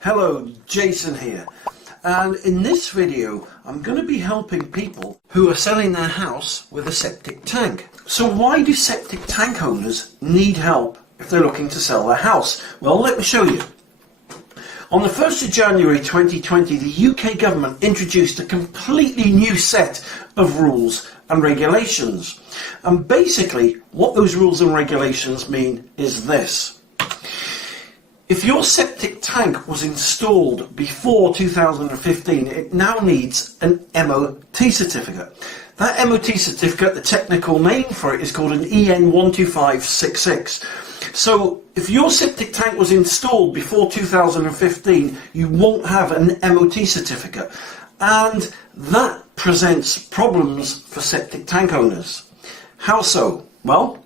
Hello, Jason here, and in this video I'm going to be helping people who are selling their house with a septic tank. So why do septic tank owners need help if they're looking to sell their house? Well, let me show you. On the 1st of January 2020, the UK government introduced a completely new set of rules and regulations. And basically what those rules and regulations mean is this. If your septic tank was installed before 2015, it now needs an MOT certificate. That MOT certificate, the technical name for it is called an EN 12566. So if your septic tank was installed before 2015, you won't have an MOT certificate. And that presents problems for septic tank owners. How so? Well,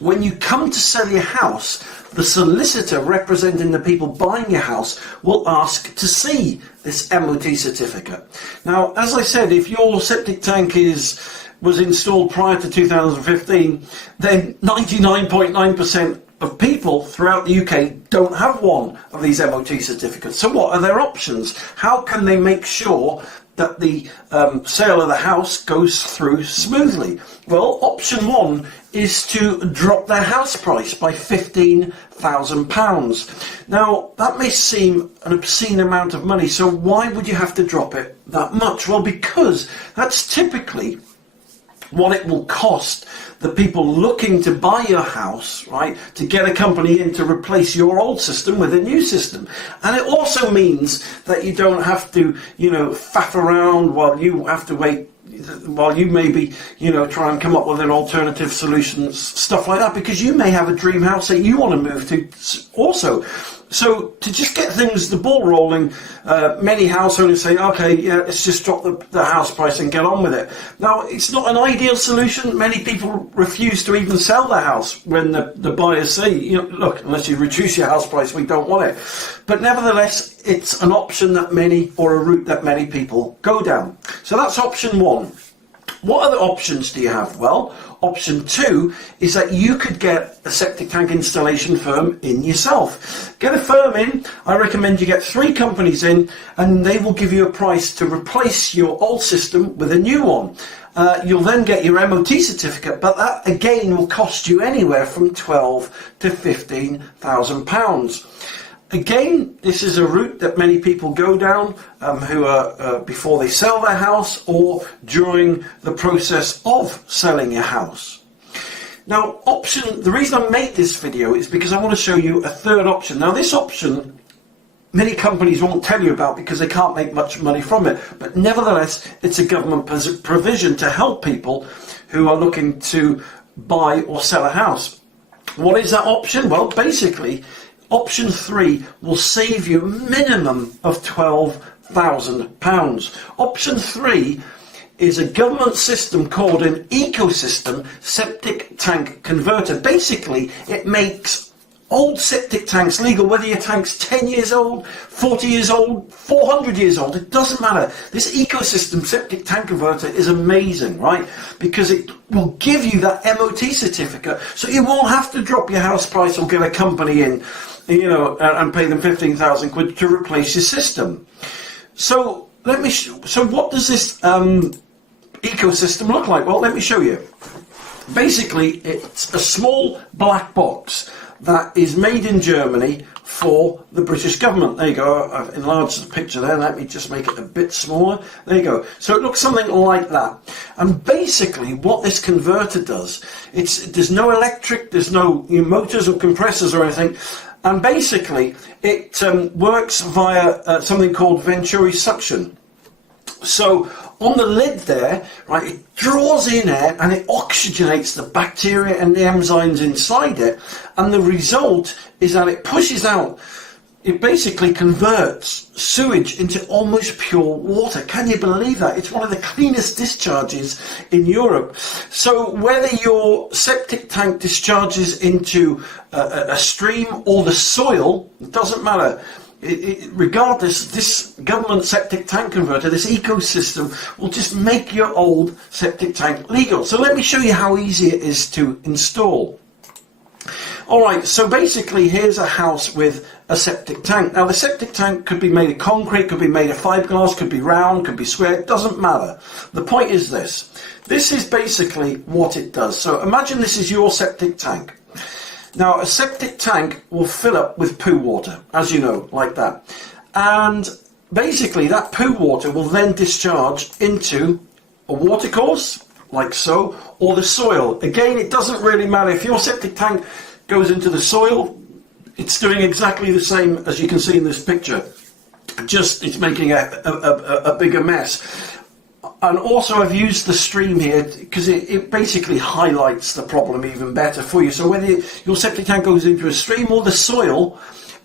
when you come to sell your house, the solicitor representing the people buying your house will ask to see this MOT certificate. Now, as I said, if your septic tank was installed prior to 2015, then 99.9% of people throughout the UK don't have one of these MOT certificates. So what are their options? How can they make sure that the sale of the house goes through smoothly? Well, option one is to drop their house price by £15,000. Now, that may seem an obscene amount of money, so why would you have to drop it that much? Well, because that's typically what it will cost the people looking to buy your house, right, to get a company in to replace your old system with a new system. And it also means that you don't have to, faff around while you have to wait, while you maybe, try and come up with an alternative solution, stuff like that, because you may have a dream house that you want to move to also. So to just get the ball rolling, many house owners say, okay, yeah, let's just drop the house price and get on with it. Now, it's not an ideal solution. Many people refuse to even sell their house when the buyers say, look, unless you reduce your house price, we don't want it. But nevertheless, it's an option that or a route that many people go down. So that's option one. What other options do you have? Well, option two is that you could get a septic tank installation firm in yourself. Get a firm in. I recommend you get 3 companies in, and they will give you a price to replace your old system with a new one. You'll then get your MOT certificate, but that again will cost you anywhere from £12,000 to £15,000. Again, this is a route that many people go down who are before they sell their house or during the process of selling your house. Now, the reason I made this video is because I want to show you a third option. Now, this option, many companies won't tell you about because they can't make much money from it. But nevertheless, it's a government provision to help people who are looking to buy or sell a house. What is that option? Well, basically, option 3 will save you a minimum of £12,000. Option 3 is a government system called an ecosystem septic tank converter. Basically, it makes old septic tanks legal, whether your tank's 10 years old, 40 years old, 400 years old, it doesn't matter. This ecosystem septic tank converter is amazing, right? Because it will give you that MOT certificate, so you won't have to drop your house price or get a company in, and pay them £15,000 to replace your system. So what does this ecosystem look like? Well, let me show you. Basically, it's a small black box that is made in Germany for the British government. There you go. I've enlarged the picture there. Let me just make it a bit smaller. There you go. So it looks something like that. And basically what this converter does, there's no electric, there's no motors or compressors or anything. And basically it works via something called Venturi suction. So on the lid there, right, it draws in air and it oxygenates the bacteria and the enzymes inside it, and the result is that it pushes out, it basically converts sewage into almost pure water. Can you believe that? It's one of the cleanest discharges in Europe. So whether your septic tank discharges into a stream or the soil, it doesn't matter. Regardless, this government septic tank converter, this ecosystem, will just make your old septic tank legal. So let me show you how easy it is to install. All right, so basically here's a house with a septic tank. Now the septic tank could be made of concrete, could be made of fiberglass, could be round, could be square, it doesn't matter. The point is this. This is basically what it does. So imagine this is your septic tank. Now a septic tank will fill up with poo water, as you know, like that. And basically that poo water will then discharge into a watercourse, like so, or the soil. Again, it doesn't really matter. If your septic tank goes into the soil, it's doing exactly the same as you can see in this picture. Just it's making a bigger mess. And also I've used the stream here because it basically highlights the problem even better for you. So whether your septic tank goes into a stream or the soil,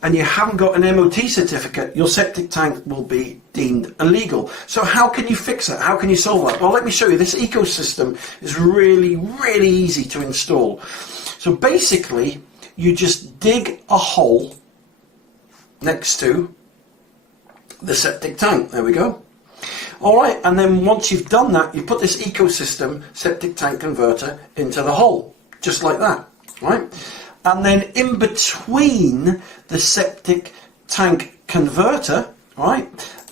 and you haven't got an MOT certificate, your septic tank will be deemed illegal. So how can you fix it? How can you solve that? Well, let me show you. This ecosystem is really, really easy to install. So basically, you just dig a hole next to the septic tank. There we go. All right, and then once you've done that, you put this ecosystem septic tank converter into the hole, just like that, right? And then in between the septic tank converter, right,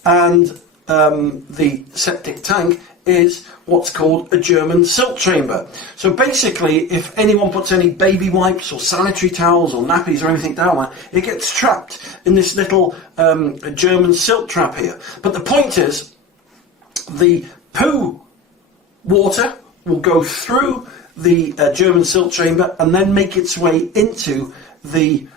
and the septic tank is what's called a German silt chamber. So basically, if anyone puts any baby wipes or sanitary towels or nappies or anything down there, it gets trapped in this little German silt trap here. But the point is, the poo water will go through the German silt chamber and then make its way into the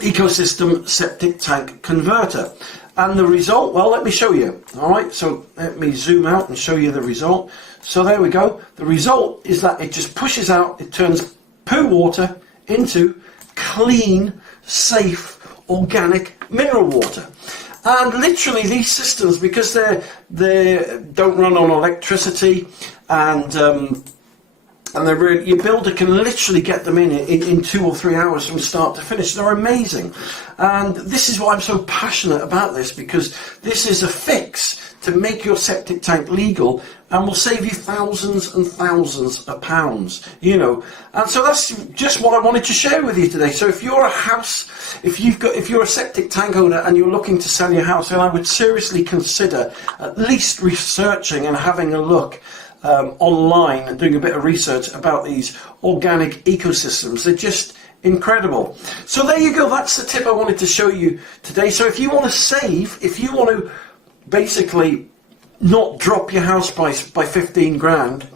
ecosystem septic tank converter. And the result, well, let me show you. All right, so let me zoom out and show you the result. So there we go. The result is that it just pushes out, it turns poo water into clean, safe, organic mineral water. And literally these systems, because they don't run on electricity, and your builder can literally get them in 2 or 3 hours from start to finish. They're amazing. And this is why I'm so passionate about this, because this is a fix to make your septic tank legal and will save you thousands and thousands of pounds, you know. And so that's just what I wanted to share with you today. So if you're a house, if you're a septic tank owner and you're looking to sell your house, then I would seriously consider at least researching and having a look online and doing a bit of research about these organic ecosystems. They're just incredible. So there you go. That's the tip I wanted to show you today. So if you want to save, if you want to basically not drop your house price by 15 grand,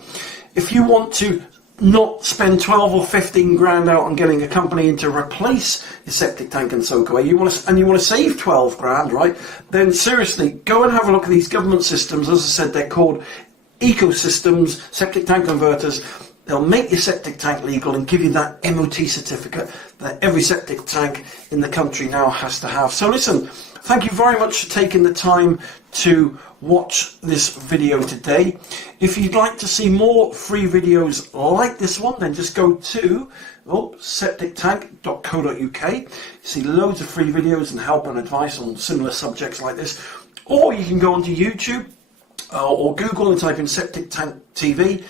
if you want to not spend 12 or 15 grand out on getting a company in to replace your septic tank and soakaway, you want to save 12 grand, right? Then seriously, go and have a look at these government systems. As I said, they're called ecosystems, septic tank converters. They'll make your septic tank legal and give you that MOT certificate that every septic tank in the country now has to have. So listen, thank you very much for taking the time to watch this video today. If you'd like to see more free videos like this one, then just go to septictank.co.uk. You see loads of free videos and help and advice on similar subjects like this. Or you can go onto YouTube or Google and type in Septic Tank TV,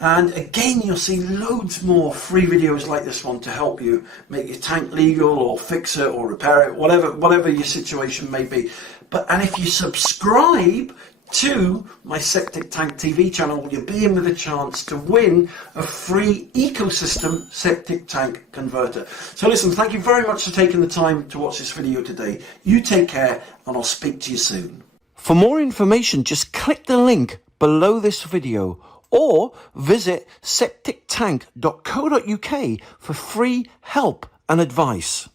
and again you'll see loads more free videos like this one to help you make your tank legal or fix it or repair it, whatever your situation may be. And if you subscribe to my Septic Tank TV channel, you'll be in with a chance to win a free ecosystem septic tank converter. So listen, thank you very much for taking the time to watch this video today. You take care, and I'll speak to you soon. For more information, just click the link below this video or visit septictank.co.uk for free help and advice.